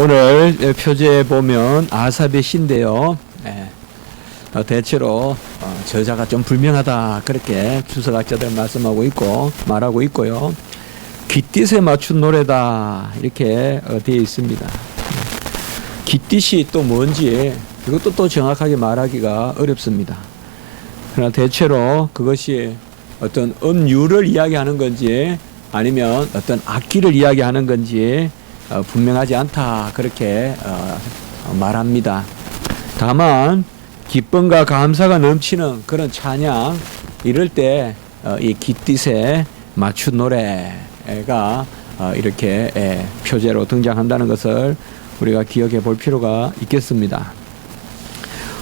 오늘 표제에 보면 아삽의 시인데요. 대체로 저자가 좀 불명하다 그렇게 주석학자들 말하고 있고요. 깃딧에 맞춘 노래다 이렇게 되어 있습니다. 깃딧이 또 뭔지 이것도 또 정확하게 말하기가 어렵습니다. 그러나 대체로 그것이 어떤 음유를 이야기하는 건지 아니면 어떤 악기를 이야기하는 건지 분명하지 않다 그렇게 말합니다. 다만 기쁨과 감사가 넘치는 그런 찬양 이럴 때 이 깃딧에 맞춘 노래가 이렇게 표제로 등장한다는 것을 우리가 기억해 볼 필요가 있겠습니다.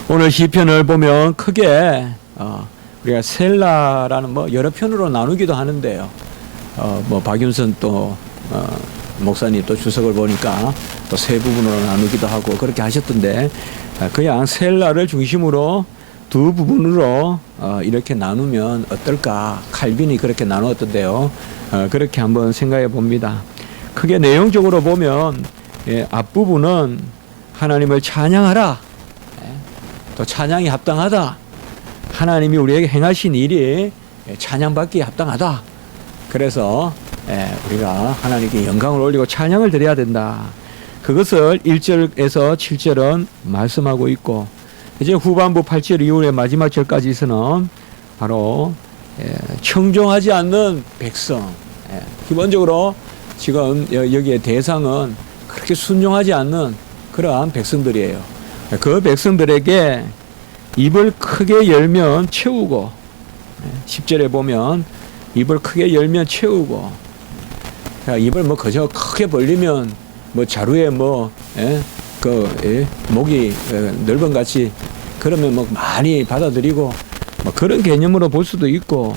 오늘 시편을 보면 크게 우리가 셀라라는 여러 편으로 나누기도 하는데요. 박윤선 또 목사님 또 주석을 보니까 또 세 부분으로 나누기도 하고 그렇게 하셨던데 그냥 셀라를 중심으로 두 부분으로 이렇게 나누면 어떨까? 칼빈이 그렇게 나누었던데요. 그렇게 한번 생각해 봅니다. 크게 내용적으로 보면 앞부분은 하나님을 찬양하라. 또 찬양이 합당하다. 하나님이 우리에게 행하신 일이 찬양받기에 합당하다. 그래서 우리가 하나님께 영광을 올리고 찬양을 드려야 된다. 그것을 1절에서 7절은 말씀하고 있고 이제 후반부 8절 이후의 마지막 절까지서는 바로 청종하지 않는 백성. 기본적으로 지금 여기에 대상은 그렇게 순종하지 않는 그러한 백성들이에요. 그 백성들에게 입을 크게 열면 채우고 10절에 보면 입을 크게 열면 채우고 입을 그저 크게 벌리면 자루에 목이 넓은 같이 그러면 많이 받아들이고 그런 개념으로 볼 수도 있고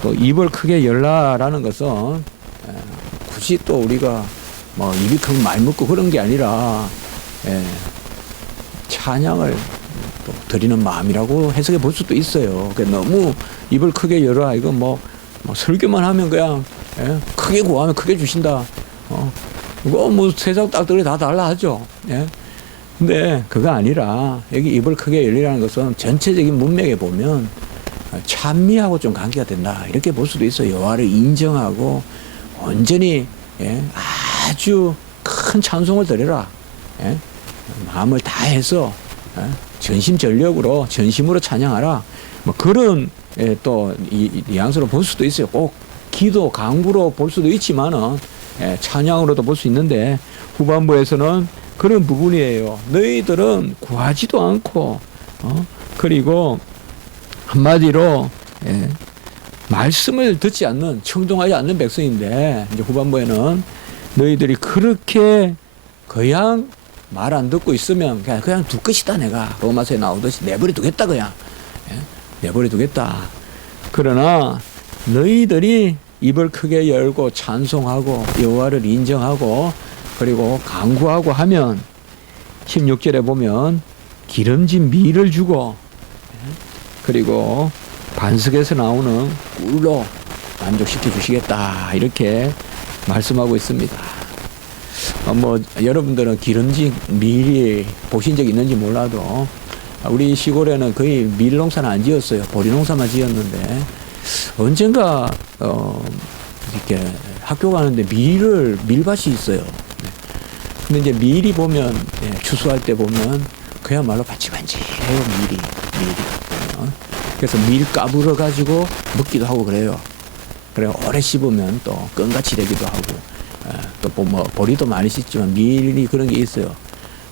또 입을 크게 열라라는 것은 굳이 또 우리가 입이 크면 많이 먹고 그런 게 아니라 찬양을 또 드리는 마음이라고 해석해 볼 수도 있어요. 너무 입을 크게 열어 이거 설교만 하면 그냥 크게 구하면 크게 주신다. 이거 세상 딸들이 다 달라 하죠. 근데 그거 아니라 여기 입을 크게 열리라는 것은 전체적인 문맥에 보면 찬미하고 좀 관계가 된다. 이렇게 볼 수도 있어요. 여호와를 인정하고 온전히 아주 큰 찬송을 드려라. 마음을 다해서 전심전력으로 전심으로 찬양하라. 그런 또 뉘앙스로 볼 수도 있어요. 꼭 기도 강구로 볼 수도 있지만은 찬양으로도 볼 수 있는데 후반부에서는 그런 부분이에요. 너희들은 구하지도 않고 그리고 한마디로 말씀을 듣지 않는 청종하지 않는 백성인데 이제 후반부에는 너희들이 그렇게 그냥 말 안 듣고 있으면 그냥 둘 것이다. 내가 로마서에 나오듯이 내버려 두겠다. 그냥 내버려 두겠다. 그러나 너희들이 입을 크게 열고 찬송하고 여호와를 인정하고 그리고 간구하고 하면 16절에 보면 기름진 밀을 주고 그리고 반석에서 나오는 꿀로 만족시켜 주시겠다 이렇게 말씀하고 있습니다. 여러분들은 기름진 밀이 보신 적 있는지 몰라도 우리 시골에는 거의 밀 농사는 안 지었어요. 보리 농사만 지었는데 언젠가 이렇게 학교 가는데 밀밭이 있어요. 근데 이제 밀이 보면 추수할 때 보면 그야말로 반질반질해요. 밀이. 그래서 밀 까불어 가지고 먹기도 하고 그래요. 그래 오래 씹으면 또 끈같이 되기도 하고 또 보리도 많이 씹지만 밀이 그런 게 있어요.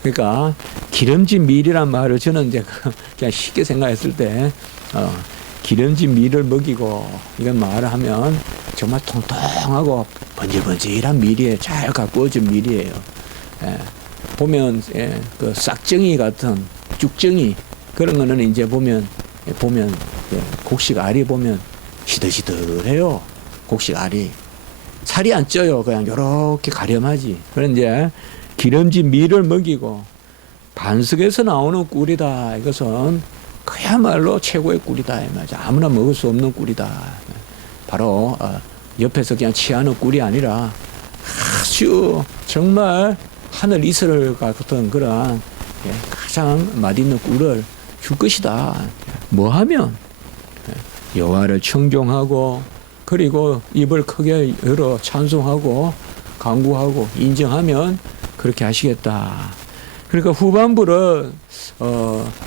그러니까 기름진 밀이란 말을 저는 이제 그냥 쉽게 생각했을 때 기름진 밀을 먹이고 이런 말을 하면 정말 통통하고 번질번질한 밀이에요. 잘 가꾸어진 밀이에요. 보면 그 싹정이 같은 쭉정이 그런 거는 이제 보면 곡식 알이 보면 시들시들해요. 곡식 알이 살이 안 쪄요. 그냥 요렇게 가렴하지. 그런데 기름진 밀을 먹이고 반석에서 나오는 꿀이다. 이것은 그야말로 최고의 꿀이다. 아무나 먹을 수 없는 꿀이다. 바로 옆에서 그냥 취하는 꿀이 아니라 아주 정말 하늘 이슬 같은 그런 가장 맛있는 꿀을 줄 것이다. 뭐 하면 여호와를 청종하고 그리고 입을 크게 열어 찬송하고 간구하고 인정하면 그렇게 하시겠다. 그러니까 후반부를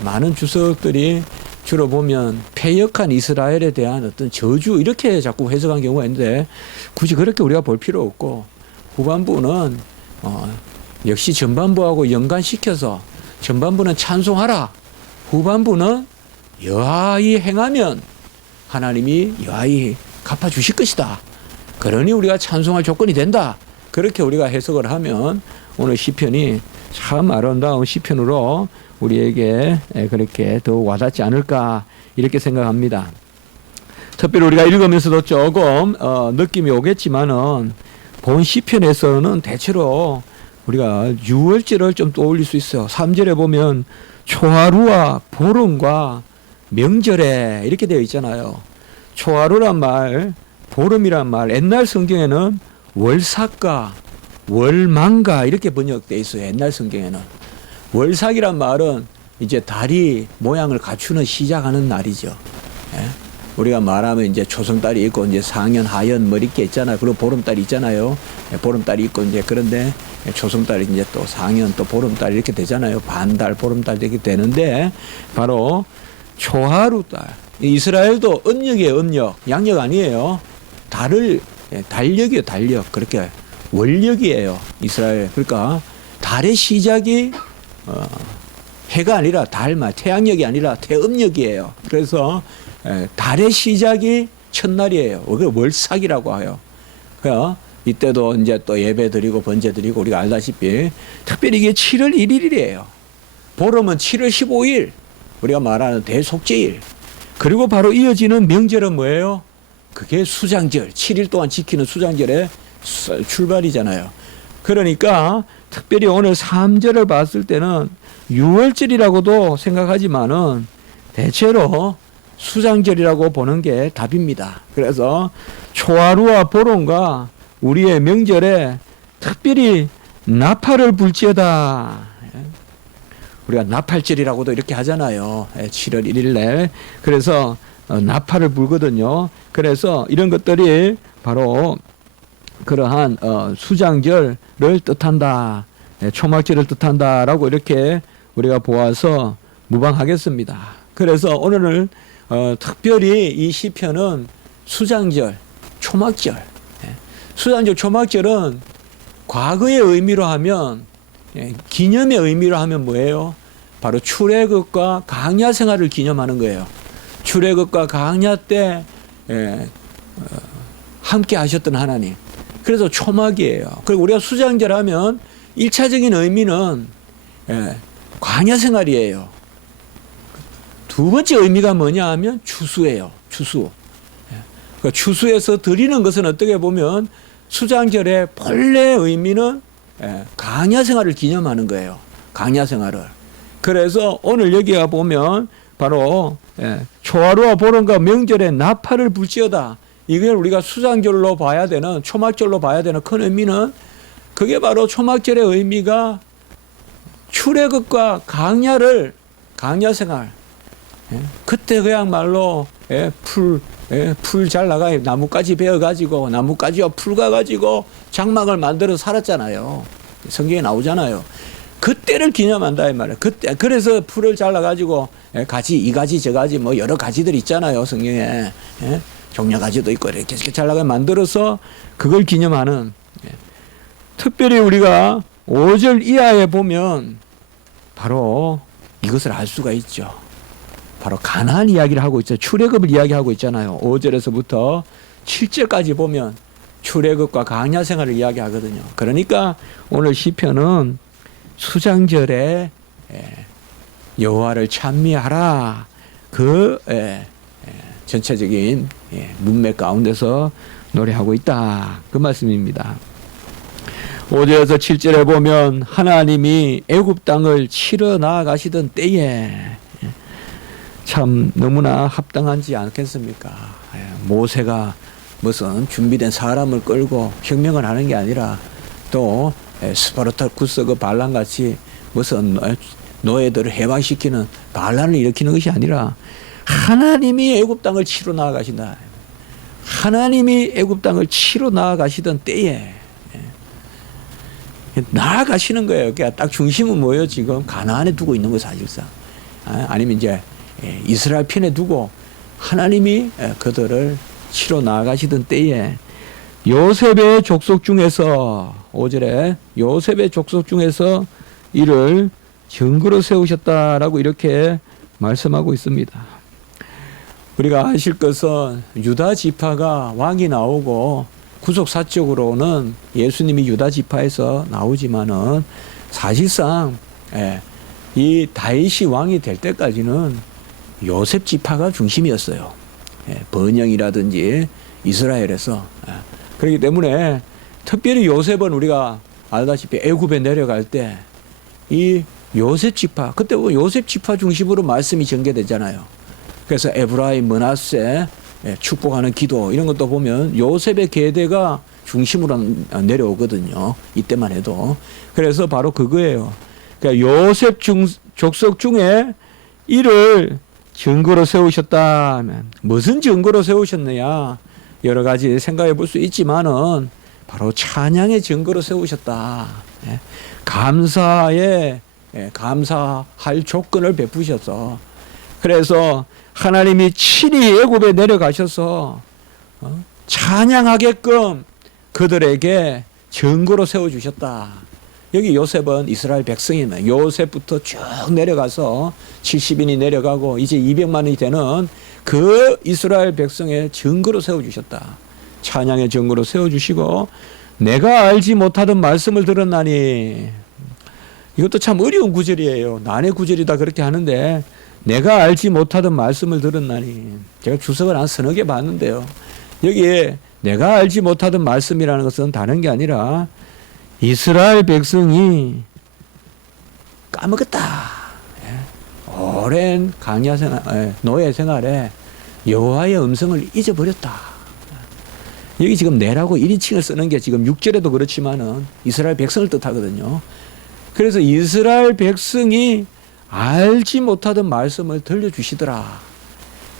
많은 주석들이 주로 보면 패역한 이스라엘에 대한 어떤 저주 이렇게 자꾸 해석한 경우가 있는데 굳이 그렇게 우리가 볼 필요 없고 후반부는 역시 전반부하고 연관시켜서 전반부는 찬송하라. 후반부는 여하이 행하면 하나님이 여하이 갚아주실 것이다. 그러니 우리가 찬송할 조건이 된다. 그렇게 우리가 해석을 하면 오늘 시편이 참 아름다운 시편으로 우리에게 그렇게 더 와닿지 않을까 이렇게 생각합니다. 특별히 우리가 읽으면서도 조금 느낌이 오겠지만은 본 시편에서는 대체로 우리가 유월절을 좀 떠올릴 수 있어요. 3절에 보면 초하루와 보름과 명절에 이렇게 되어 있잖아요. 초하루란 말, 보름이란 말, 옛날 성경에는 월삭과 월망가 이렇게 번역되어 있어요. 옛날 성경에는. 월삭이란 말은 이제 달이 모양을 갖추는 시작하는 날이죠. 예? 우리가 말하면 이제 초승달이 있고 이제 상현, 하현 뭐 이렇게 있잖아요. 그리고 보름달이 있잖아요. 예, 보름달이 있고 이제 그런데 초승달이 이제 또 상현 또 보름달 이렇게 되잖아요. 반달, 보름달 이렇게 되는데 바로 초하루달. 이스라엘도 음력이에요. 음력. 양력 아니에요. 달을 달력이에요. 달력. 그렇게 월력이에요. 이스라엘. 그러니까 달의 시작이 해가 아니라 달만 태양력이 아니라 태음력이에요. 그래서 달의 시작이 첫날이에요. 그걸 월삭이라고 해요. 그래서 이때도 이제 또 예배 드리고 번제 드리고 우리가 알다시피 특별히 이게 7월 1일이에요. 보름은 7월 15일 우리가 말하는 대속제일. 그리고 바로 이어지는 명절은 뭐예요? 그게 수장절. 7일 동안 지키는 수장절의 출발이잖아요. 그러니까 특별히 오늘 3절을 봤을 때는 6월절이라고도 생각하지만은 대체로 수장절이라고 보는 게 답입니다. 그래서 초하루와 보름과 우리의 명절에 특별히 나팔을 불지어다. 우리가 나팔절이라고도 이렇게 하잖아요. 7월 1일에. 그래서 나팔을 불거든요. 그래서 이런 것들이 바로 그러한 수장절을 뜻한다. 초막절을 뜻한다라고 이렇게 우리가 보아서 무방하겠습니다. 그래서 오늘은 특별히 이 시편은 수장절, 초막절. 수장절, 초막절은 과거의 의미로 하면 기념의 의미로 하면 뭐예요? 바로 출애굽과 광야 생활을 기념하는 거예요. 출애굽과 광야 때 함께 하셨던 하나님. 그래서 초막이에요. 그리고 우리가 수장절 하면 1차적인 의미는 광야 생활이에요. 두 번째 의미가 뭐냐 하면 추수예요. 추수. 그러니까 추수에서 드리는 것은 어떻게 보면 수장절의 본래 의미는 광야 생활을 기념하는 거예요. 광야 생활을. 그래서 오늘 여기가 보면 바로 초하루와 보름과 명절에 나팔을 불지어다. 이걸 우리가 수장절로 봐야 되는 초막절로 봐야 되는 큰 의미는 그게 바로 초막절의 의미가 출애굽과 광야 생활. 그때 그야말로 풀 잘 나가 나뭇가지 베어 가지고 나뭇가지와 풀 가지고 장막을 만들어 살았잖아요. 성경에 나오잖아요. 그때를 기념한다 이 말이에요. 그때 그래서 풀을 잘라 가지고 가지 이 가지 저 가지 뭐 여러 가지들 있잖아요. 성경에 종려 가지도 있고 이렇게 잘라가 만들어서 그걸 기념하는. 특별히 우리가 5절 이하에 보면 바로 이것을 알 수가 있죠. 바로 가나안 이야기를 하고 있죠. 출애굽을 이야기하고 있잖아요. 5절에서부터 7절까지 보면 출애굽과 광야 생활을 이야기하거든요. 그러니까 오늘 시편은 수장절에 여호와를 찬미하라. 그 전체적인 문맥 가운데서 노래하고 있다. 그 말씀입니다. 5절에서 7절에 보면 하나님이 애굽 땅을 치러 나아가시던 때에 참 너무나 합당하지 않겠습니까? 모세가 무슨 준비된 사람을 끌고 혁명을 하는 게 아니라 또 스파르타쿠스 그 반란같이 무슨 노예들을 해방시키는 반란을 일으키는 것이 아니라 하나님이 애굽 땅을 치러 나아가신다. 하나님이 애굽 땅을 치러 나아가시던 때에 나아가시는 거예요. 그러니까 딱 중심은 뭐예요? 지금 가나안에 두고 있는 거예요, 사실상. 아니면 이제 이스라엘 편에 두고 하나님이 그들을 치러 나아가시던 때에 요셉의 족속 중에서 5절에 요셉의 족속 중에서 이를 증거로 세우셨다라고 이렇게 말씀하고 있습니다. 우리가 아실 것은 유다 지파가 왕이 나오고 구속사적으로는 예수님이 유다 지파에서 나오지만은 사실상 이 다윗이 왕이 될 때까지는 요셉 지파가 중심이었어요. 번영이라든지 이스라엘에서. 그렇기 때문에 특별히 요셉은 우리가 알다시피 애굽에 내려갈 때 이 요셉 지파, 그때 보면 요셉 지파 중심으로 말씀이 전개되잖아요. 그래서 에브라임, 므낫세, 축복하는 기도 이런 것도 보면 요셉의 계대가 중심으로 내려오거든요. 이때만 해도. 그래서 바로 그거예요. 그러니까 요셉 족속 중에 이를 증거로 세우셨다. 무슨 증거로 세우셨느냐? 여러 가지 생각해 볼 수 있지만은 바로 찬양의 증거로 세우셨다. 감사할 조건을 베푸셔서 그래서 하나님이 친히 애굽에 내려가셔서 찬양하게끔 그들에게 증거로 세워주셨다. 여기 요셉은 이스라엘 백성이네. 요셉부터 쭉 내려가서 70인이 내려가고 이제 200만이 되는 그 이스라엘 백성의 증거로 세워주셨다. 찬양의 증거로 세워주시고 내가 알지 못하던 말씀을 들었나니 이것도 참 어려운 구절이에요. 난해 구절이다 그렇게 하는데 내가 알지 못하던 말씀을 들었나니 제가 주석을 한 서너 개 봤는데요. 여기에 내가 알지 못하던 말씀이라는 것은 다른 게 아니라 이스라엘 백성이 까먹었다. 오랜 강야 생활, 노예 생활에 여호와의 음성을 잊어버렸다. 여기 지금 내라고 1인칭을 쓰는 게 지금 6절에도 그렇지만은 이스라엘 백성을 뜻하거든요. 그래서 이스라엘 백성이 알지 못하던 말씀을 들려주시더라.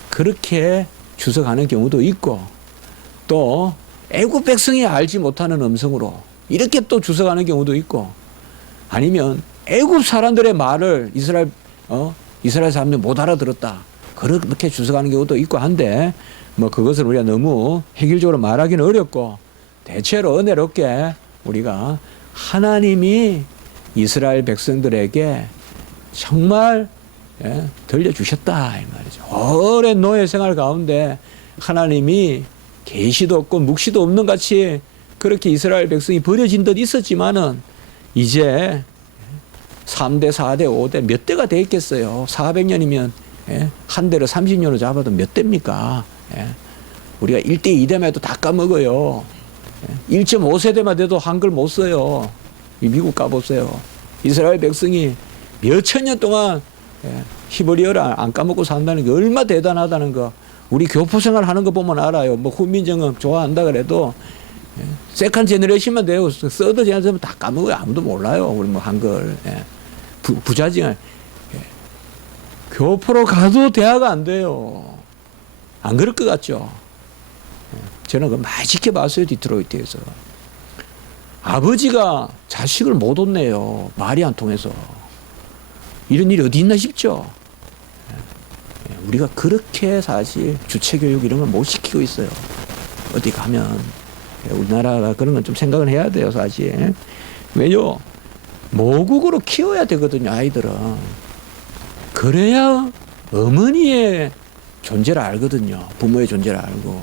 그렇게 주석하는 경우도 있고 또 애굽 백성이 알지 못하는 음성으로 이렇게 또 주석하는 경우도 있고 아니면 애굽 사람들의 말을 이스라엘 사람들이 못 알아들었다. 그렇게 주석하는 경우도 있고 한데 뭐 그것을 우리가 너무 획일적으로 말하기는 어렵고 대체로 은혜롭게 우리가 하나님이 이스라엘 백성들에게 정말 들려주셨다 이 말이죠. 오랜 노예 생활 가운데 하나님이 계시도 없고 묵시도 없는 같이 그렇게 이스라엘 백성이 버려진 듯 있었지만은 이제 3대, 4대, 5대 몇 대가 돼 있겠어요. 400년이면 한 대를 30년으로 잡아도 몇 대입니까? 우리가 1대, 2대만 해도 다 까먹어요. 1.5세대만 돼도 한글 못 써요. 미국 가보세요. 이스라엘 백성이 몇천 년 동안 히브리어를 안 까먹고 산다는 게 얼마나 대단하다는 거. 우리 교포 생활 하는 거 보면 알아요. 뭐 훈민정음 좋아한다 그래도 세컨 제너레이션만 돼요. 서드 제너레이션 다 까먹어요. 아무도 몰라요. 우리 뭐 한글. 부자징을. 교포로 가도 대화가 안 돼요. 안 그럴 것 같죠? 저는 그걸 많이 지켜봤어요. 디트로이트에서. 아버지가 자식을 못 혼내요. 말이 안 통해서. 이런 일이 어디 있나 싶죠? 우리가 그렇게 사실 주체교육 이런 걸 못 시키고 있어요. 어디 가면. 우리나라가 그런 건 좀 생각을 해야 돼요, 사실. 왜요? 모국으로 키워야 되거든요, 아이들은. 그래야 어머니의 존재를 알거든요. 부모의 존재를 알고.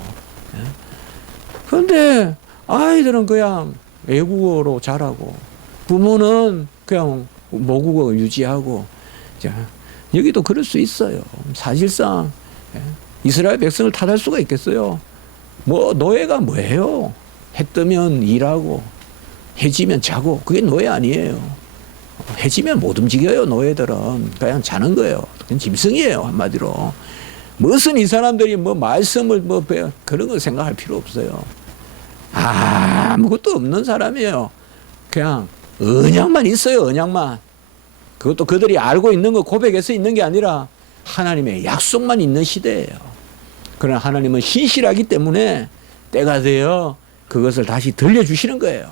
그런데 아이들은 그냥 외국어로 자라고 부모는 그냥 모국어 유지하고. 자, 여기도 그럴 수 있어요. 사실상 이스라엘 백성을 탓할 수가 있겠어요. 뭐 노예가 뭐예요? 해 뜨면 일하고 해 지면 자고 그게 노예 아니에요. 해 지면 못 움직여요. 노예들은 그냥 자는 거예요. 그건 짐승이에요. 한마디로. 무슨 이 사람들이 뭐 말씀을 뭐 그런 거 생각할 필요 없어요. 아무것도 없는 사람이에요. 그냥 언약만 있어요. 언약만. 그것도 그들이 알고 있는 거 고백해서 있는 게 아니라 하나님의 약속만 있는 시대예요. 그러나 하나님은 신실하기 때문에 때가 되어 그것을 다시 들려주시는 거예요.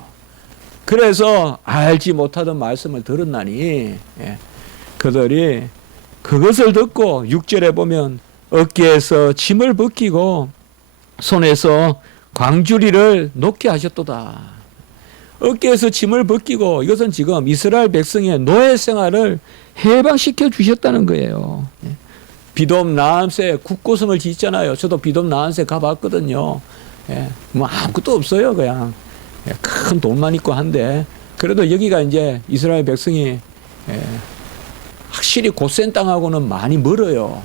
그래서 알지 못하던 말씀을 들었나니 그들이 그것을 듣고 6절에 보면 어깨에서 짐을 벗기고 손에서 광주리를 놓게 하셨도다. 어깨에서 짐을 벗기고 이것은 지금 이스라엘 백성의 노예 생활을 해방시켜 주셨다는 거예요. 비돔 나암새 국고성을 짓잖아요. 저도 비돔 나암새 가봤거든요. 뭐 아무것도 없어요. 그냥 큰 돈만 있고 한데 그래도 여기가 이제 이스라엘 백성이 확실히 고센 땅하고는 많이 멀어요.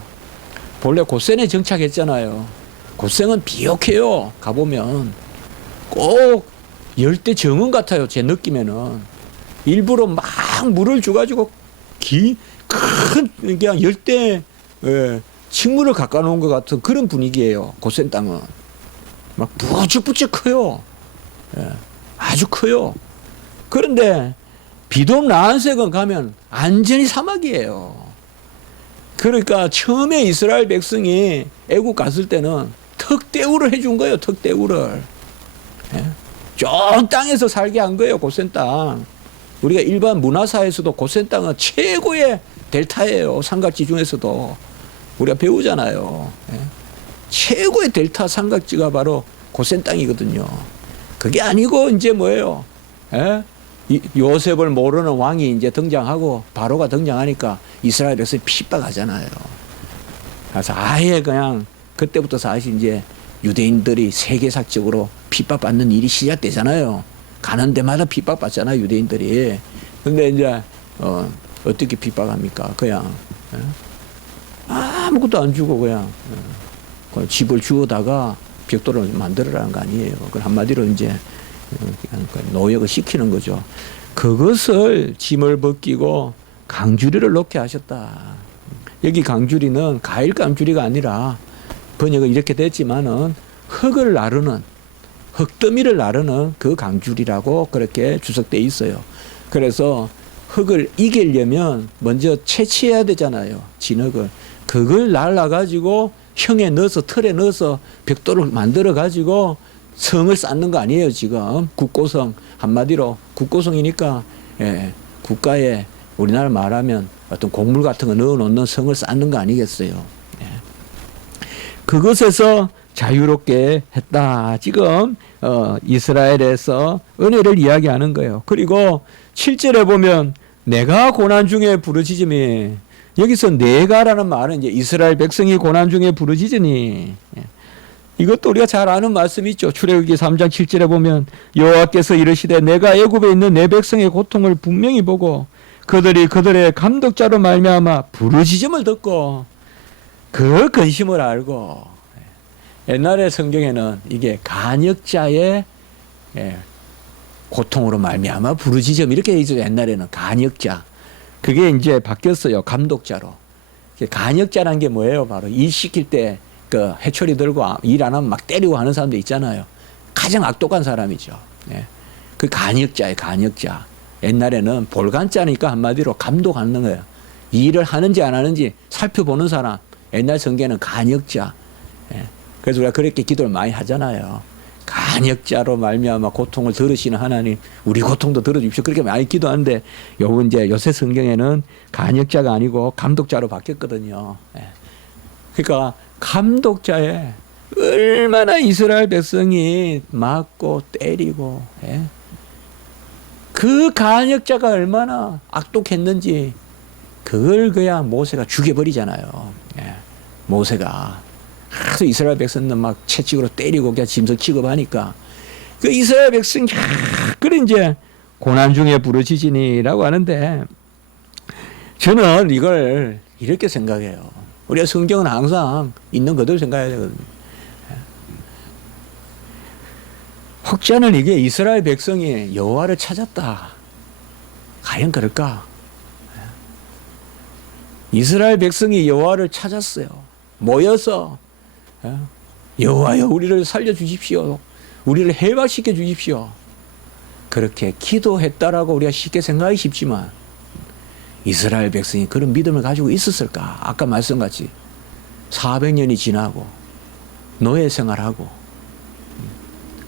본래 고센에 정착했잖아요. 고센은 비옥해요. 가보면 꼭 열대 정원 같아요. 제 느낌에는 일부러 막 물을 줘가지고 큰 그냥 열대 식물을 가까 놓은 것 같은 그런 분위기예요. 고센 땅은 막 부쩍부쩍 커요. 아주 커요. 그런데 비돔 나한색은 가면 완전히 사막이에요. 그러니까 처음에 이스라엘 백성이 애국 갔을 때는 턱대우를 해준 거예요. 턱대우를. 좋은 땅에서 살게 한 거예요. 고센 땅. 우리가 일반 문화사에서도 고센 땅은 최고의 델타예요. 삼각지 중에서도. 우리가 배우잖아요. 최고의 델타 삼각지가 바로 고센 땅이거든요. 그게 아니고 이제 뭐예요? 요셉을 모르는 왕이 이제 등장하고 바로가 등장하니까 이스라엘 백성이 핍박하잖아요. 그래서 아예 그냥 그때부터 사실 이제 유대인들이 세계사적으로 핍박받는 일이 시작되잖아요. 가는 데마다 핍박받잖아요, 유대인들이. 근데 이제 어떻게 핍박합니까? 그냥 아무것도 안 주고 그냥 집을 주워다가 벽돌을 만들어라는 거 아니에요. 그 한마디로 이제 노역을 시키는 거죠. 그것을 짐을 벗기고 강주리를 놓게 하셨다. 여기 강주리는 가일 강주리가 아니라 번역은 이렇게 됐지만은 흙을 나르는 흙더미를 나르는 그 강주리라고 그렇게 주석되어 있어요. 그래서 흙을 이기려면 먼저 채취해야 되잖아요. 진흙을. 그걸 날라가지고 형에 넣어서 틀에 넣어서 벽돌을 만들어가지고 성을 쌓는 거 아니에요. 지금 국고성 한마디로 국고성이니까 국가에 우리나라 말하면 어떤 곡물 같은 거 넣어놓는 성을 쌓는 거 아니겠어요. 그것에서 자유롭게 했다. 지금 이스라엘에서 은혜를 이야기하는 거예요. 그리고 7절에 보면 내가 고난 중에 부르짖음이 여기서 내가라는 말은 이제 이스라엘 백성이 고난 중에 부르짖으니 이것도 우리가 잘 아는 말씀이 있죠. 출애굽기 3장 7절에 보면 여호와께서 이르시되 내가 애굽에 있는 내 백성의 고통을 분명히 보고 그들이 그들의 감독자로 말미암아 부르짖음을 듣고 그 근심을 알고 옛날의 성경에는 이게 간역자의 고통으로 말미암아 부르짖음 이렇게 돼 있죠. 옛날에는 간역자. 그게 이제 바뀌었어요. 감독자로. 간역자라는 게 뭐예요? 바로 일 시킬 때 그 해초리 들고 일 안 하면 막 때리고 하는 사람들 있잖아요. 가장 악독한 사람이죠. 그 간역자예요. 간역자. 옛날에는 볼간자니까 한마디로 감독하는 거예요. 일을 하는지 안 하는지 살펴보는 사람. 옛날 성경에는 간역자. 그래서 우리가 그렇게 기도를 많이 하잖아요. 간역자로 말미암아 고통을 들으시는 하나님, 우리 고통도 들어주십시오. 그렇게 많이 기도하는데 요새 성경에는 간역자가 아니고 감독자로 바뀌었거든요. 그러니까 감독자에 얼마나 이스라엘 백성이 맞고 때리고 그 간역자가 얼마나 악독했는지 그걸 그냥 모세가 죽여버리잖아요. 모세가 하도 이스라엘 백성은 막 채찍으로 때리고 그냥 짐승 취급하니까 그 이스라엘 백성이 그래 이제 고난 중에 부르짖으니라고 하는데 저는 이걸 이렇게 생각해요. 우리가 성경은 항상 있는 그대로 생각해야 되거든요. 혹자는 이게 이스라엘 백성이 여호와를 찾았다. 과연 그럴까? 이스라엘 백성이 여호와를 찾았어요. 모여서 여호와여 우리를 살려주십시오. 우리를 해방시켜 주십시오. 그렇게 기도했다라고 우리가 쉽게 생각하기 쉽지만 이스라엘 백성이 그런 믿음을 가지고 있었을까? 아까 말씀같이 400년이 지나고 노예 생활하고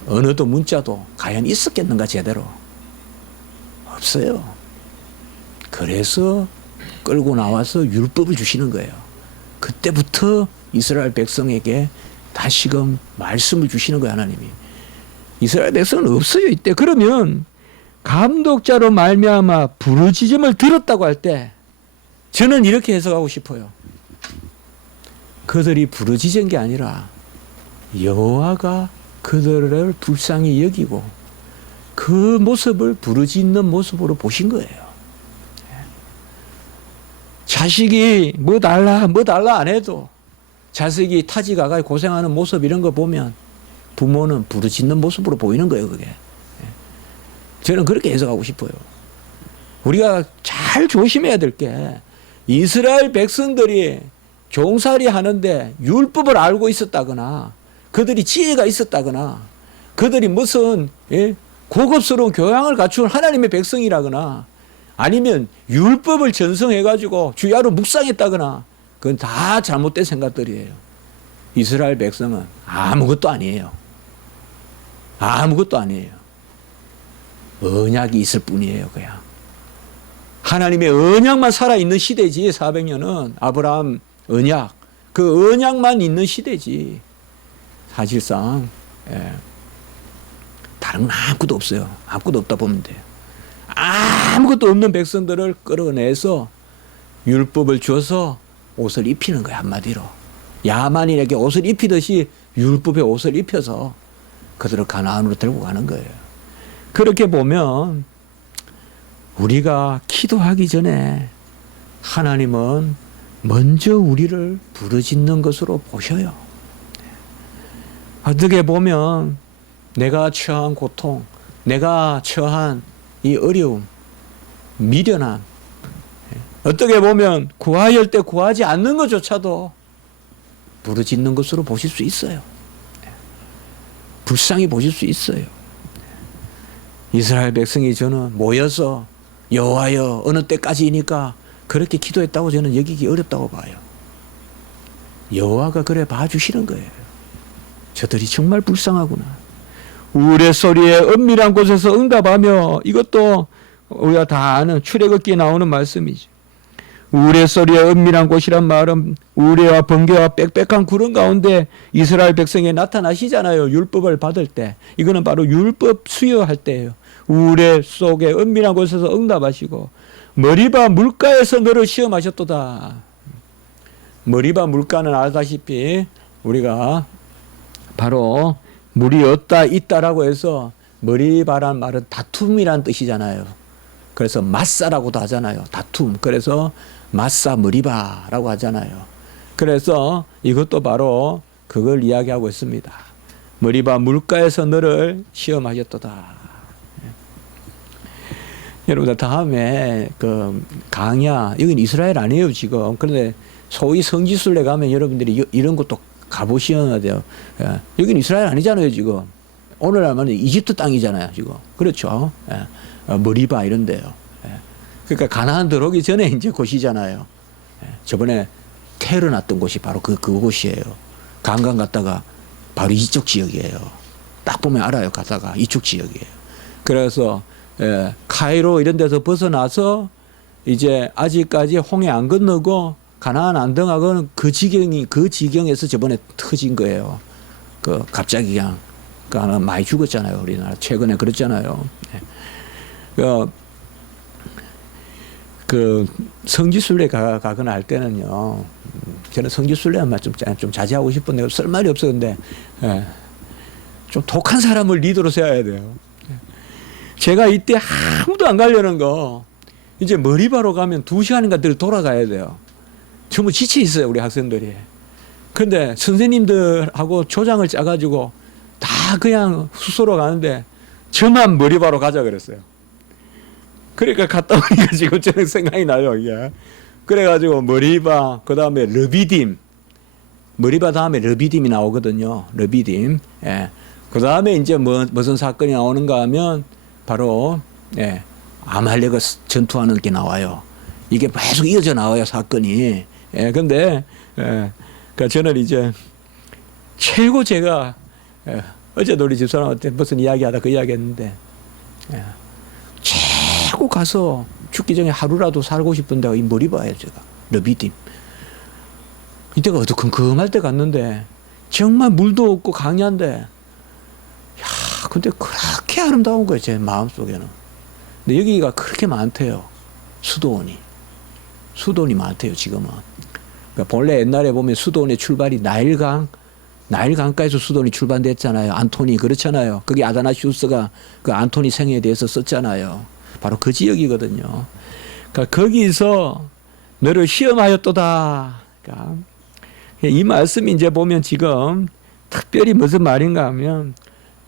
언어도 문자도 과연 있었겠는가 제대로? 없어요. 그래서 끌고 나와서 율법을 주시는 거예요. 그때부터 이스라엘 백성에게 다시금 말씀을 주시는 거예요, 하나님이. 이스라엘 백성은 없어요, 이때. 그러면 감독자로 말미암아 부르짖음을 들었다고 할 때 저는 이렇게 해석하고 싶어요. 그들이 부르짖은 게 아니라 여호와가 그들을 불쌍히 여기고 그 모습을 부르짖는 모습으로 보신 거예요. 자식이 뭐 달라 안 해도 자식이 타지 가가 고생하는 모습 이런 거 보면 부모는 부르짖는 모습으로 보이는 거예요, 그게. 저는 그렇게 해석하고 싶어요. 우리가 잘 조심해야 될 게 이스라엘 백성들이 종살이 하는데 율법을 알고 있었다거나 그들이 지혜가 있었다거나 그들이 무슨 고급스러운 교양을 갖춘 하나님의 백성이라거나 아니면 율법을 전성해가지고 주야로 묵상했다거나 그건 다 잘못된 생각들이에요. 이스라엘 백성은 아무것도 아니에요. 아무것도 아니에요. 언약이 있을 뿐이에요, 그냥. 하나님의 언약만 살아있는 시대지, 400년은. 아브라함 언약. 그 언약만 있는 시대지. 사실상, 다른 건 아무것도 없어요. 아무것도 없다 보면 돼요. 아무것도 없는 백성들을 끌어내서 율법을 줘서 옷을 입히는 거야, 한마디로. 야만인에게 옷을 입히듯이 율법의 옷을 입혀서 그들을 가나안으로 들고 가는 거예요. 그렇게 보면 우리가 기도하기 전에 하나님은 먼저 우리를 부르짖는 것으로 보셔요. 어떻게 보면 내가 처한 고통, 내가 처한 이 어려움, 미련함, 어떻게 보면 구하여 할 때 구하지 않는 것조차도 부르짖는 것으로 보실 수 있어요. 불쌍히 보실 수 있어요. 이스라엘 백성이 저는 모여서 여호와여 어느 때까지이니까 그렇게 기도했다고 저는 여기기 어렵다고 봐요. 여호와가 그래 봐주시는 거예요. 저들이 정말 불쌍하구나. 우레소리에 은밀한 곳에서 응답하며, 이것도 우리가 다 아는 출애굽기에 나오는 말씀이죠. 우레소리에 은밀한 곳이란 말은 우레와 번개와 빽빽한 구름 가운데 이스라엘 백성에 나타나시잖아요. 율법을 받을 때. 이거는 바로 율법 수여할 때예요. 우레 속에 은밀한 곳에서 응답하시고 머리바 물가에서 너를 시험하셨도다. 머리바 물가는 알다시피 우리가 바로 물이 없다 있다라고 해서 머리바란 말은 다툼이란 뜻이잖아요. 그래서 마사라고도 하잖아요. 다툼. 그래서 마사 머리바라고 하잖아요. 그래서 이것도 바로 그걸 이야기하고 있습니다. 머리바 물가에서 너를 시험하셨도다. 여러분들 다음에 그 강야, 여긴 이스라엘 아니에요 지금. 그런데 소위 성지순례 가면 여러분들이 이런 것도 가보셔야 돼요. 여긴 이스라엘 아니잖아요 지금. 오늘날 말은 이집트 땅이잖아요 지금. 그렇죠. 머리바 이런 데요. 그러니까 가나안 들어오기 전에 이제 곳이잖아요. 저번에 테러 났던 곳이 바로 그곳이에요. 관광 갔다가 바로 이쪽 지역이에요. 딱 보면 알아요. 가다가 이쪽 지역이에요. 그래서 카이로 이런 데서 벗어나서 이제 아직까지 홍해 안 건너고 가나안 안 등하고는 그 지경에서 저번에 터진 거예요. 갑자기 그냥 많이 죽었잖아요. 우리나라 최근에 그랬잖아요. 그 성지순례 가거나 할 때는요. 저는 성지순례 한 말 좀 자제하고 싶은데 쓸 말이 없어. 근데 좀 독한 사람을 리더로 세워야 돼요. 제가 이때 아무도 안 가려는 거 이제 머리바로 가면 2시간인가 늘 돌아가야 돼요. 전부 지쳐 있어요, 우리 학생들이. 근데 선생님들하고 조장을 짜가지고 다 그냥 숙소로 가는데 저만 머리바로 가자 그랬어요. 그러니까 갔다 오니까 지금 저는 생각이 나요, 이게. 그래가지고 머리바, 그 다음에 르비딤. 머리바 다음에 르비딤이 나오거든요. 르비딤. 예. 그 다음에 이제 무슨 사건이 나오는가 하면 바로 아말렉을 전투하는 게 나와요. 이게 계속 이어져 나와요, 사건이. 근데 그러니까 저는 이제 최고 제가 어제도 우리 집사람한테 무슨 이야기하다 그 이야기했는데 최고 가서 죽기 전에 하루라도 살고 싶은 데가 이 머리바예요. 제가 르비딤. 이때가 어두컴컴할 때 갔는데 정말 물도 없고 강야인데 근데 그렇게 아름다운 거예요, 제 마음속에는. 근데 여기가 그렇게 많대요. 수도원이 많대요, 지금은. 그러니까 본래 옛날에 보면 수도원의 출발이 나일강가에서 수도원이 출발됐잖아요. 안토니, 그렇잖아요. 거기 아다나시우스가 그 안토니 생애에 대해서 썼잖아요. 바로 그 지역이거든요. 그러니까 거기서 너를 시험하였도다. 그러니까 이 말씀이 이제 보면 지금 특별히 무슨 말인가 하면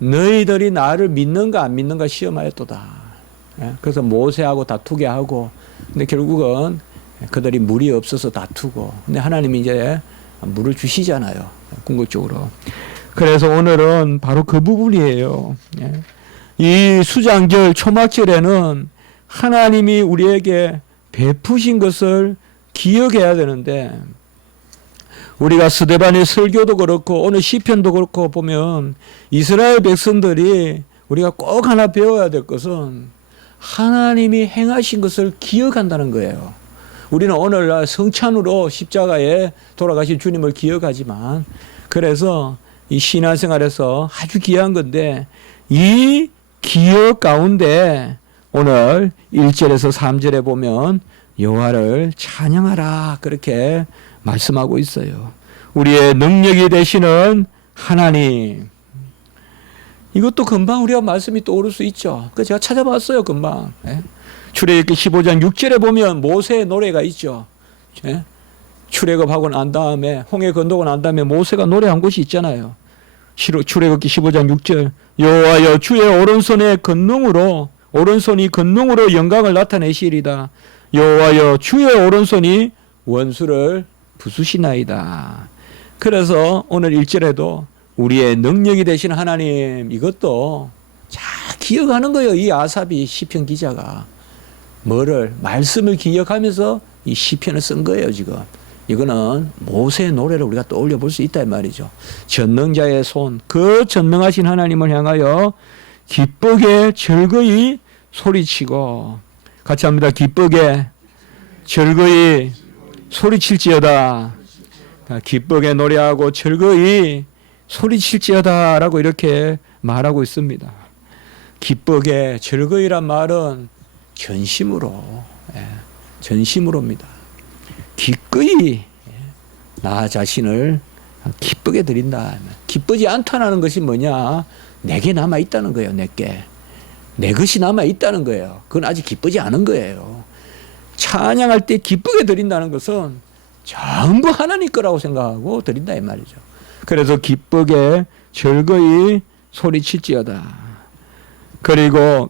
너희들이 나를 믿는가 안 믿는가 시험하였도다. 그래서 모세하고 다투게 하고, 근데 결국은 그들이 물이 없어서 다투고, 근데 하나님이 이제 물을 주시잖아요, 궁극적으로. 그래서 오늘은 바로 그 부분이에요. 이 수장절 초막절에는 하나님이 우리에게 베푸신 것을 기억해야 되는데, 우리가 스데반의 설교도 그렇고 오늘 시편도 그렇고 보면 이스라엘 백성들이 우리가 꼭 하나 배워야 될 것은 하나님이 행하신 것을 기억한다는 거예요. 우리는 오늘날 성찬으로 십자가에 돌아가신 주님을 기억하지만, 그래서 이 신앙생활에서 아주 귀한 건데 이 기억 가운데 오늘 1절에서 3절에 보면 여호와를 찬양하라 그렇게 말씀하고 있어요. 우리의 능력이 되시는 하나님. 이것도 금방 우리가 말씀이 떠오를 수 있죠. 그 제가 찾아봤어요, 금방. 출애굽기 15장 6절에 보면 모세의 노래가 있죠. 출애굽하고 난 다음에 홍해 건너고 난 다음에 모세가 노래한 곳이 있잖아요. 출애굽기 15장 6절. 여호와여 주의 오른손이 권능으로 영광을 나타내시리다. 여호와여 주의 오른손이 원수를 부수시나이다. 그래서 오늘 1절에도 우리의 능력이 되신 하나님, 이것도 잘 기억하는 거예요. 이 아삽이 시편 기자가 말씀을 기억하면서 이 시편을 쓴 거예요. 지금 이거는 모세의 노래를 우리가 떠올려 볼 수 있다 이 말이죠. 전능자의 손, 그 전능하신 하나님을 향하여 기쁘게 즐거이 소리치고, 같이 합니다. 기쁘게 즐거이 소리칠지어다. 기쁘게 노래하고 즐거이 소리칠지어다 라고 이렇게 말하고 있습니다. 기쁘게 즐거이란 말은 전심으로입니다. 기꺼이 나 자신을 기쁘게 드린다. 기쁘지 않다는 것이 뭐냐? 내게 남아 있다는 거예요. 내 것이 남아 있다는 거예요. 그건 아직 기쁘지 않은 거예요. 찬양할 때 기쁘게 드린다는 것은 전부 하나님 거라고 생각하고 드린다 이 말이죠. 그래서 기쁘게 즐거이 소리칠지어다. 그리고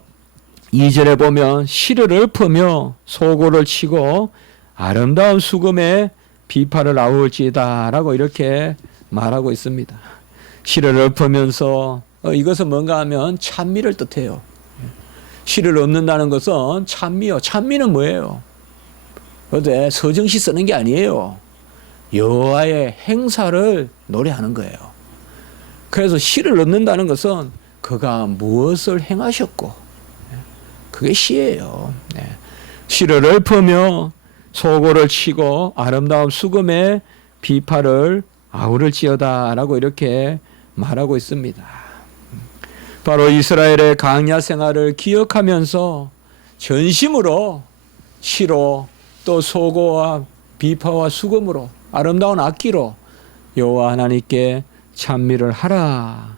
2절에 보면 시를 읊으며 소고를 치고 아름다운 수금에 비파를 아울지이다 라고 이렇게 말하고 있습니다. 시를 읊으면서 이것은 뭔가 하면 찬미를 뜻해요. 시를 읊는다는 것은 찬미요. 찬미는 뭐예요? 어제 서정시 쓰는 게 아니에요. 여호와의 행사를 노래하는 거예요. 그래서 시를 읊는다는 것은 그가 무엇을 행하셨고, 그게 시예요. 시를 읊으며 소고를 치고 아름다운 수금에 비파를 아우를지어다 라고 이렇게 말하고 있습니다. 바로 이스라엘의 광야 생활을 기억하면서 전심으로 시로 또 소고와 비파와 수금으로 아름다운 악기로 여호와 하나님께 찬미를 하라.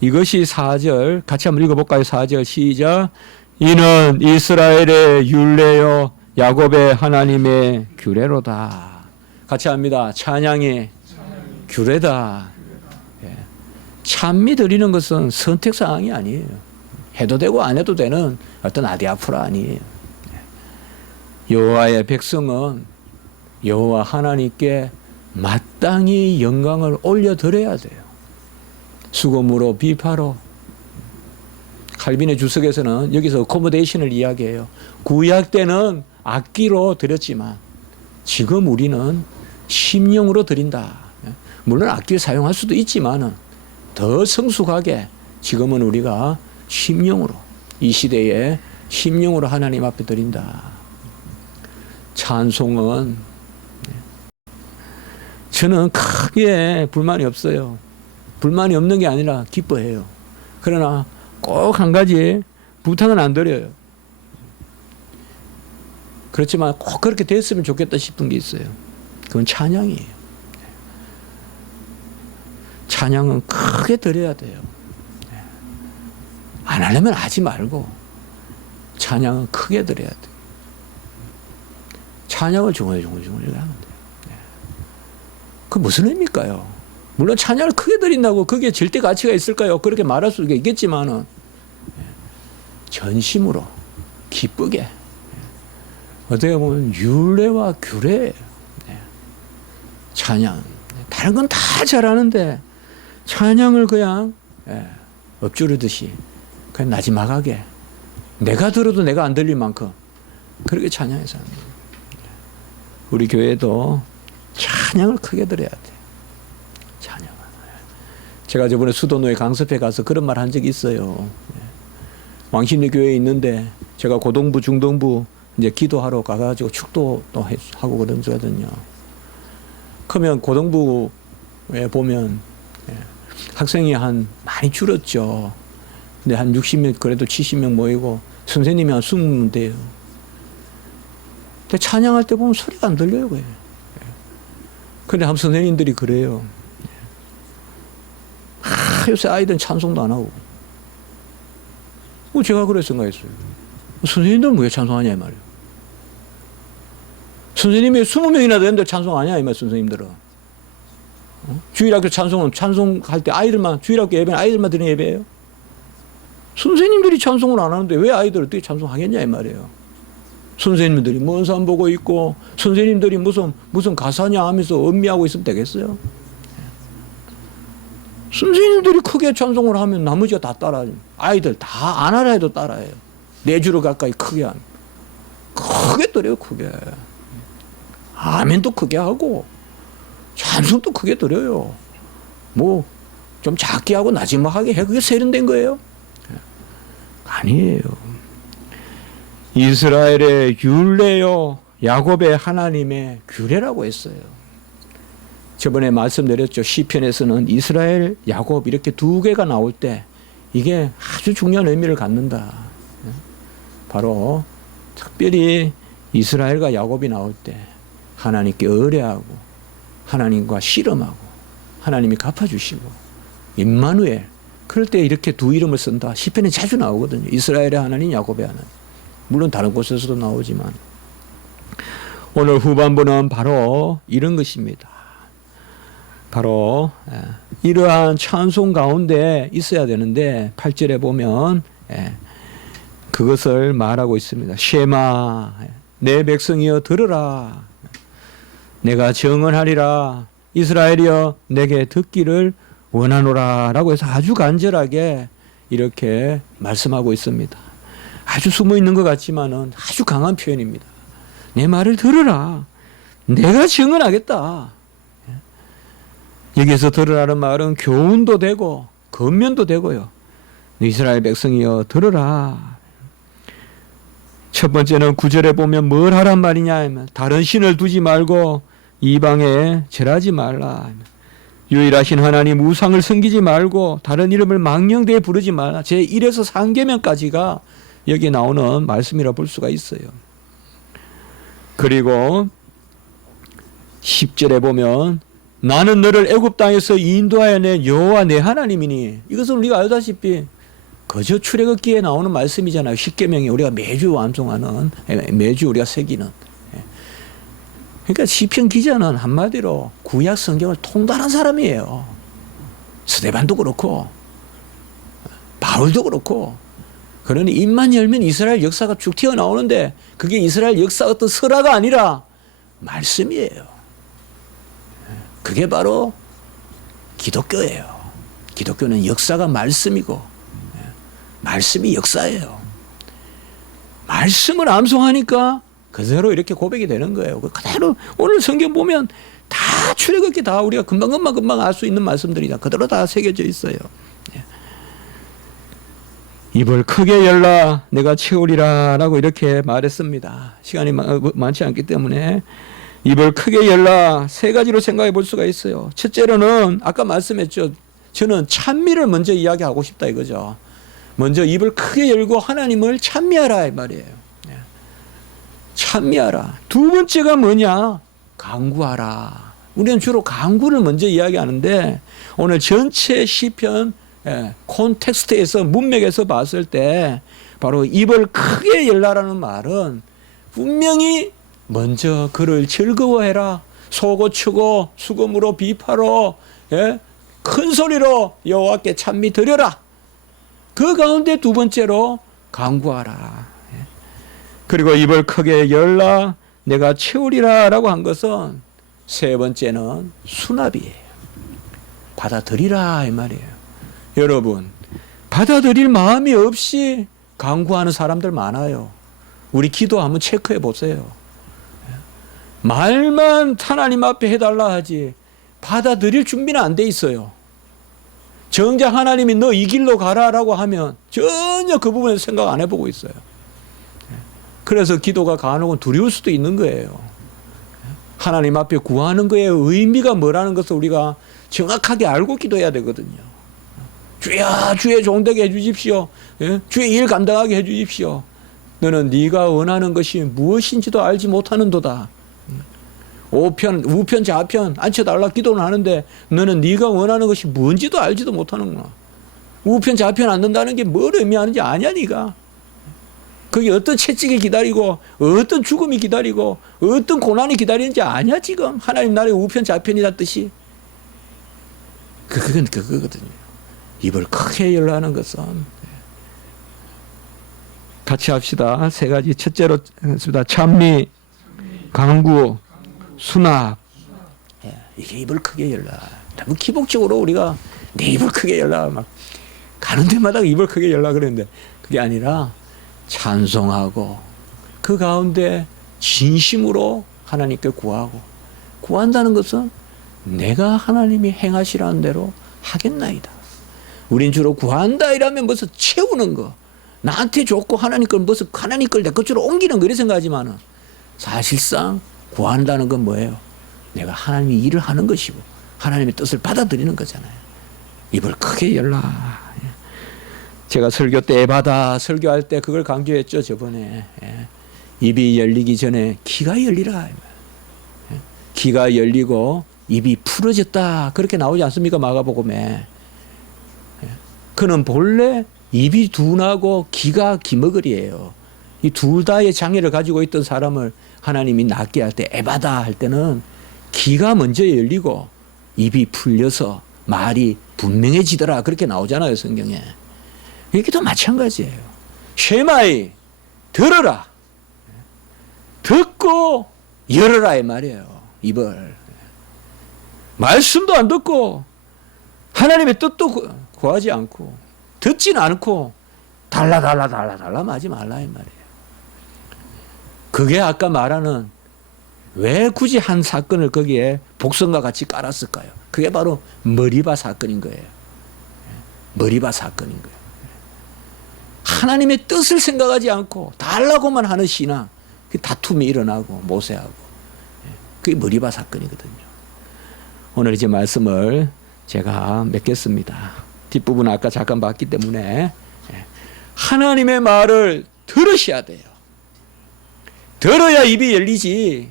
이것이 4절 같이 한번 읽어볼까요? 4절 시작. 이는 이스라엘의 율례요 야곱의 하나님의 규례로다. 같이 합니다. 찬양의 규례다. 찬미 드리는 것은 선택사항이 아니에요. 해도 되고 안 해도 되는 어떤 아디아프라 아니에요. 여호와의 백성은 여호와 하나님께 마땅히 영광을 올려드려야 돼요. 수금으로 비파로 칼빈의 주석에서는 여기서 어코모데이션을 이야기해요. 구약 때는 악기로 드렸지만 지금 우리는 심령으로 드린다. 물론 악기를 사용할 수도 있지만 더 성숙하게 지금은 우리가 심령으로, 이 시대에 심령으로 하나님 앞에 드린다. 찬송은 저는 크게 불만이 없어요. 불만이 없는 게 아니라 기뻐해요. 그러나 꼭 한 가지 부탁은 안 드려요. 그렇지만 꼭 그렇게 됐으면 좋겠다 싶은 게 있어요. 그건 찬양이에요. 찬양은 크게 드려야 돼요. 안 하려면 하지 말고 찬양은 크게 드려야 돼요. 찬양을 중얼중얼 하면 돼요. 그 무슨 의미일까요? 물론 찬양을 크게 드린다고 그게 절대 가치가 있을까요? 그렇게 말할 수도 있겠지만은 전심으로 기쁘게, 어떻게 보면 율례와 규례예요. 찬양. 다른 건 다 잘하는데 찬양을 그냥 엎주르듯이 그냥 나지막하게 내가 들어도 내가 안 들릴 만큼 그렇게 찬양해서 하는 거예요. 우리 교회도 찬양을 크게 드려야 돼요. 찬양을. 제가 저번에 수도노예 강습회 가서 그런 말 한 적이 있어요. 왕신리 교회에 있는데 제가 고동부, 중동부 이제 기도하러 가가지고 축도도 하고 그러거든요. 그러면 고동부에 보면 학생이 많이 줄었죠. 근데 한 60명, 그래도 70명 모이고 선생님이 한 20명 돼요. 근데 찬양할 때 보면 소리가 안 들려요. 근데 한 선생님들이 그래요. 요새 아이들은 찬송도 안 하고. 제가 그래 생각했어요. 선생님들은 왜 찬송하냐 이 말이에요. 선생님이 20명이나 되는데 찬송 아니야 이 말. 선생님들은 주일학교 찬송할 때 아이들만, 주일학교 예배는 아이들만 드리는 예배예요. 선생님들이 찬송을 안 하는데 왜 아이들 어떻게 찬송하겠냐 이 말이에요. 선생님들이 먼 산 보고 있고 선생님들이 무슨 가사냐 하면서 음미하고 있으면 되겠어요? 선생님들이 크게 찬송을 하면 나머지가 다 따라해요. 아이들 다 안 알아 해도 따라해요. 4주를 가까이 크게 하면. 크게 드려요, 크게. 아멘도 크게 하고 찬송도 크게 드려요. 뭐 좀 작게 하고 나지막하게 해. 그게 세련된 거예요? 아니에요. 이스라엘의 율례요, 야곱의 하나님의 규례라고 했어요. 저번에 말씀드렸죠. 시편에서는 이스라엘, 야곱 이렇게 두 개가 나올 때 이게 아주 중요한 의미를 갖는다. 바로 특별히 이스라엘과 야곱이 나올 때 하나님께 의뢰하고 하나님과 씨름하고 하나님이 갚아주시고 임마누엘, 그럴 때 이렇게 두 이름을 쓴다. 시편에 자주 나오거든요. 이스라엘의 하나님, 야곱의 하나님. 물론 다른 곳에서도 나오지만 오늘 후반부는 바로 이런 것입니다. 바로 이러한 찬송 가운데 있어야 되는데 8절에 보면 그것을 말하고 있습니다. 쉐마, 내 백성이여 들으라. 내가 정언하리라. 이스라엘이여 내게 듣기를 원하노라 라고 해서 아주 간절하게 이렇게 말씀하고 있습니다. 아주 숨어 있는 것 같지만은 아주 강한 표현입니다. 내 말을 들으라. 내가 증언하겠다. 여기서 들으라는 말은 교훈도 되고 권면도 되고요. 이스라엘 백성이여 들으라. 첫 번째는 9절에 보면 뭘 하란 말이냐 하면 다른 신을 두지 말고 이방에 절하지 말라. 유일하신 하나님 우상을 섬기지 말고 다른 이름을 망령되이 부르지 말라. 제1에서 3계명까지가 여기에 나오는 말씀이라 볼 수가 있어요. 그리고 10절에 보면 나는 너를 애굽 땅에서 인도하여 낸 여호와 내 하나님이니. 이것은 우리가 알다시피 그저 출애굽기에 나오는 말씀이잖아요. 10계명이 우리가 매주 완성하는, 매주 우리가 새기는. 그러니까 시편 기자는 한마디로 구약 성경을 통달한 사람이에요. 스데반도 그렇고 바울도 그렇고. 그러니 입만 열면 이스라엘 역사가 쭉 튀어나오는데 그게 이스라엘 역사 어떤 설화가 아니라 말씀이에요. 그게 바로 기독교예요. 기독교는 역사가 말씀이고 말씀이 역사예요. 말씀을 암송하니까 그대로 이렇게 고백이 되는 거예요. 그대로 오늘 성경 보면 다 출애굽기 다 우리가 금방 알 수 있는 말씀들이 다 그대로 다 새겨져 있어요. 입을 크게 열라 내가 채우리라 라고 이렇게 말했습니다. 시간이 많지 않기 때문에 입을 크게 열라 세 가지로 생각해 볼 수가 있어요. 첫째로는 아까 말씀했죠. 저는 찬미를 먼저 이야기하고 싶다 이거죠. 먼저 입을 크게 열고 하나님을 찬미하라 이 말이에요. 찬미하라. 두 번째가 뭐냐? 간구하라. 우리는 주로 간구를 먼저 이야기하는데 오늘 전체 시편 콘텍스트에서 문맥에서 봤을 때 바로 입을 크게 열라라는 말은 분명히 먼저 그를 즐거워해라. 소고치고 수금으로 비파로 큰 소리로 여호와께 찬미 드려라. 그 가운데 두 번째로 간구하라. 그리고 입을 크게 열라 내가 채우리라 라고 한 것은 세 번째는 수납이에요. 받아들이라 이 말이에요. 여러분 받아들일 마음이 없이 간구하는 사람들 많아요. 우리 기도 한번 체크해 보세요. 말만 하나님 앞에 해달라 하지 받아들일 준비는 안 돼 있어요. 정작 하나님이 너 이 길로 가라라고 하면 전혀 그 부분에서 생각 안 해보고 있어요. 그래서 기도가 간혹은 두려울 수도 있는 거예요. 하나님 앞에 구하는 거의 의미가 뭐라는 것을 우리가 정확하게 알고 기도해야 되거든요. 주여 주의 종되게 해주십시오. 주의 일 감당하게 해주십시오. 너는 네가 원하는 것이 무엇인지도 알지 못하는도다. 우편 좌편 앉혀달라 기도는 하는데 너는 네가 원하는 것이 뭔지도 알지도 못하는구나. 우편 좌편 앉는다는 게 뭘 의미하는지 아냐 네가. 거기 어떤 채찍이 기다리고 어떤 죽음이 기다리고 어떤 고난이 기다리는지 아냐 지금. 하나님 나라의 우편 좌편이란 뜻이. 그건 그거거든요. 입을 크게 열라는 것은. 같이 합시다. 세 가지. 첫째로 했습니다. 찬미, 간구, 수납. 이게 입을 크게 열라. 너무 기복적으로 우리가 내 입을 크게 열라 막 가는 데마다 입을 크게 열라 그랬는데 그게 아니라 찬송하고 그 가운데 진심으로 하나님께 구하고 구한다는 것은 내가 하나님이 행하시라는 대로 하겠나이다. 우린 주로 구한다 이러면 무슨 채우는 거 나한테 좋고 하나님 걸 무슨 하나님 걸 내 것으로 옮기는 거 이렇게 생각하지만은 사실상 구한다는 건 뭐예요? 내가 하나님이 일을 하는 것이고 하나님의 뜻을 받아들이는 거잖아요. 입을 크게 열라. 제가 설교 때 에바다 설교할 때 그걸 강조했죠 저번에. 입이 열리기 전에 귀가 열리라. 귀가 열리고 입이 풀어졌다 그렇게 나오지 않습니까 마가복음에. 그는 본래 입이 둔하고 귀가 기머거리예요. 이 둘 다의 장애를 가지고 있던 사람을 하나님이 낫게 할 때 에바다 할 때는 귀가 먼저 열리고 입이 풀려서 말이 분명해지더라 그렇게 나오잖아요 성경에. 여기도 마찬가지예요. 쉐마이 들어라. 듣고 열어라 이 말이에요. 입을. 말씀도 안 듣고 하나님의 뜻도 구하지 않고 듣지는 않고 달라 하지 말라 이 말이에요. 그게 아까 말하는 왜 굳이 한 사건을 거기에 복선과 같이 깔았을까요? 그게 바로 머리바 사건인 거예요. 머리바 사건인 거예요. 하나님의 뜻을 생각하지 않고 달라고만 하는 신앙, 다툼이 일어나고 모세하고 그게 머리바 사건이거든요. 오늘 이제 말씀을 제가 맺겠습니다. 뒷부분 아까 잠깐 봤기 때문에 하나님의 말을 들으셔야 돼요. 들어야 입이 열리지.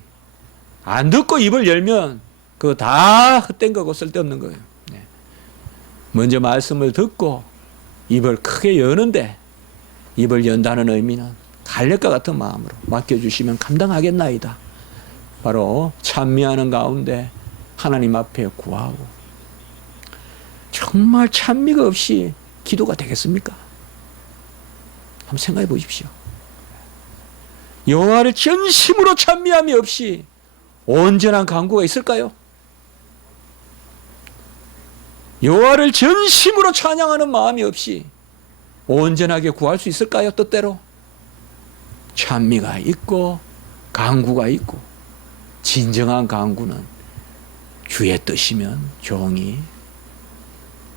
안 듣고 입을 열면 그거 다 헛된 거고 쓸데없는 거예요. 먼저 말씀을 듣고 입을 크게 여는데 입을 연다는 의미는 갈렙과 같은 마음으로 맡겨주시면 감당하겠나이다. 바로 찬미하는 가운데 하나님 앞에 구하고 정말 찬미가 없이 기도가 되겠습니까? 한번 생각해 보십시오. 여호와를 전심으로 찬미함이 없이 온전한 간구가 있을까요? 여호와를 전심으로 찬양하는 마음이 없이 온전하게 구할 수 있을까요? 뜻대로? 찬미가 있고 간구가 있고, 진정한 간구는 주의 뜻이면 종이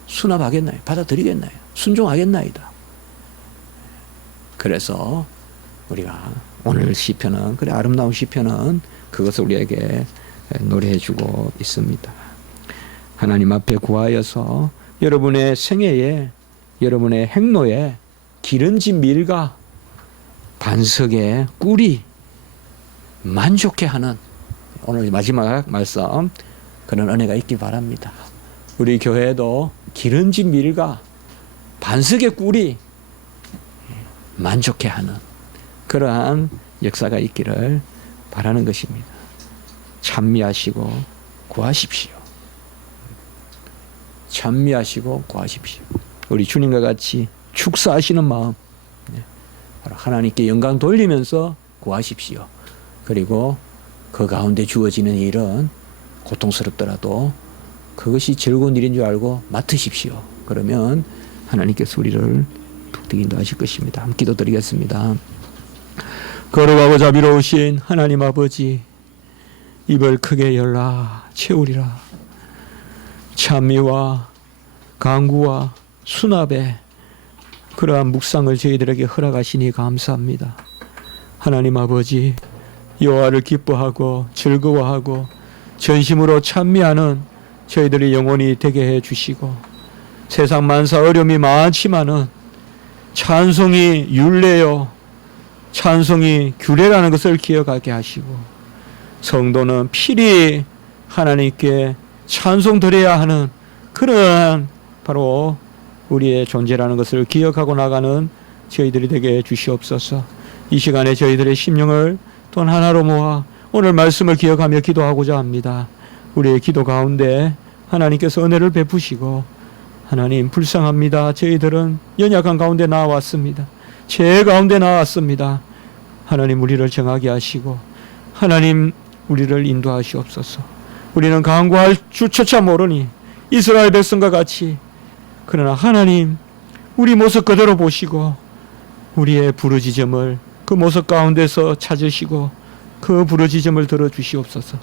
수납하겠나요? 받아들이겠나요? 순종하겠나이다. 그래서 우리가 오늘 시편은, 그래 아름다운 시편은 그것을 우리에게 노래해주고 있습니다. 하나님 앞에 구하여서 여러분의 생애에, 여러분의 행로에 기름진 밀과 반석의 꿀이 만족해하는 오늘 마지막 말씀, 그런 은혜가 있기 바랍니다. 우리 교회에도 기름진 밀과 반석의 꿀이 만족해하는 그러한 역사가 있기를 바라는 것입니다. 찬미하시고 구하십시오. 찬미하시고 구하십시오. 우리 주님과 같이 축사하시는 마음, 하나님께 영광 돌리면서 구하십시오. 그리고 그 가운데 주어지는 일은 고통스럽더라도 그것이 즐거운 일인 줄 알고 맡으십시오. 그러면 하나님께서 우리를 독특히 인도하실 것입니다. 함께 기도드리겠습니다. 거룩하고 자비로우신 하나님 아버지, 입을 크게 열라 채우리라. 찬미와 간구와 수납에 그러한 묵상을 저희들에게 허락하시니 감사합니다. 하나님 아버지, 여호와를 기뻐하고 즐거워하고 전심으로 찬미하는 저희들의 영혼이 되게 해주시고, 세상 만사 어려움이 많지만은 찬송이 율례요 찬송이 규례라는 것을 기억하게 하시고, 성도는 필히 하나님께 찬송 드려야 하는 그러한 바로 우리의 존재라는 것을 기억하고 나가는 저희들이 되게 해 주시옵소서. 이 시간에 저희들의 심령을 돈 하나로 모아 오늘 말씀을 기억하며 기도하고자 합니다. 우리의 기도 가운데 하나님께서 은혜를 베푸시고, 하나님 불쌍합니다. 저희들은 연약한 가운데 나왔습니다. 죄 가운데 나왔습니다. 하나님 우리를 정하게 하시고, 하나님 우리를 인도하시옵소서. 우리는 간구할 줄조차 모르니 이스라엘 백성과 같이, 그러나 하나님 우리 모습 그대로 보시고 우리의 부르짖음을 그 모습 가운데서 찾으시고 그 부르짖음을 들어주시옵소서.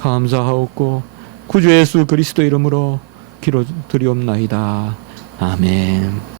감사하옵고 구주 예수 그리스도 이름으로 기도드리옵나이다. 아멘.